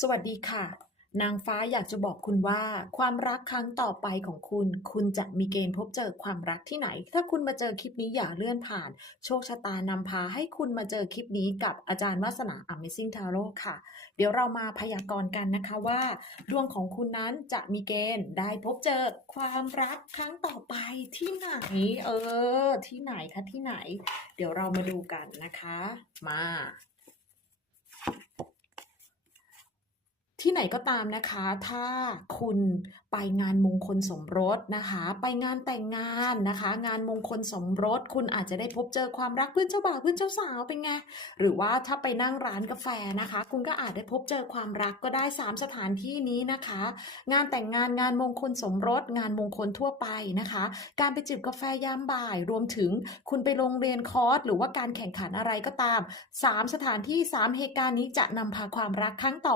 สวัสดีค่ะ นางฟ้าอยากจะบอกคุณว่า ความรักครั้งต่อไปของคุณ คุณจะมีเกณฑ์พบเจอความรักที่ไหน ถ้าคุณมาเจอคลิปนี้อย่าเลื่อนผ่าน โชคชะตานำพาให้คุณมาเจอคลิปนี้กับอาจารย์วาสนา Amazing Tarot ค่ะ เดี๋ยวเรามาพยากรณ์กันนะคะว่า ดวงของคุณนั้นจะมีเกณฑ์ได้พบเจอความรักครั้งต่อไปที่ไหน เออ ที่ไหนคะที่ไหน เดี๋ยวเรามาดูกันนะคะ มา ที่ไหนก็ตามนะคะ ถ้าคุณไปงานมงคลสมรสนะคะ ไปงานแต่งงานนะคะ งานมงคลสมรส คุณอาจจะได้พบเจอความรักเพื่อนเจ้าบ่าวเพื่อนเจ้าสาวเป็นไงหรือว่าถ้าไปนั่งร้านกาแฟนะคะ คุณก็อาจได้พบเจอความรักก็ได้ 3 สถานที่นี้นะคะ งานแต่งงานงานมงคลสมรส งานมงคลทั่วไปนะคะ การไปจิบกาแฟยามบ่าย รวมถึงคุณไปโรงเรียนคอร์สหรือว่าการแข่งขันอะไรก็ตาม 3 สถานที่ 3 เหตุการณ์นี้จะนำพาความรักครั้งต่อ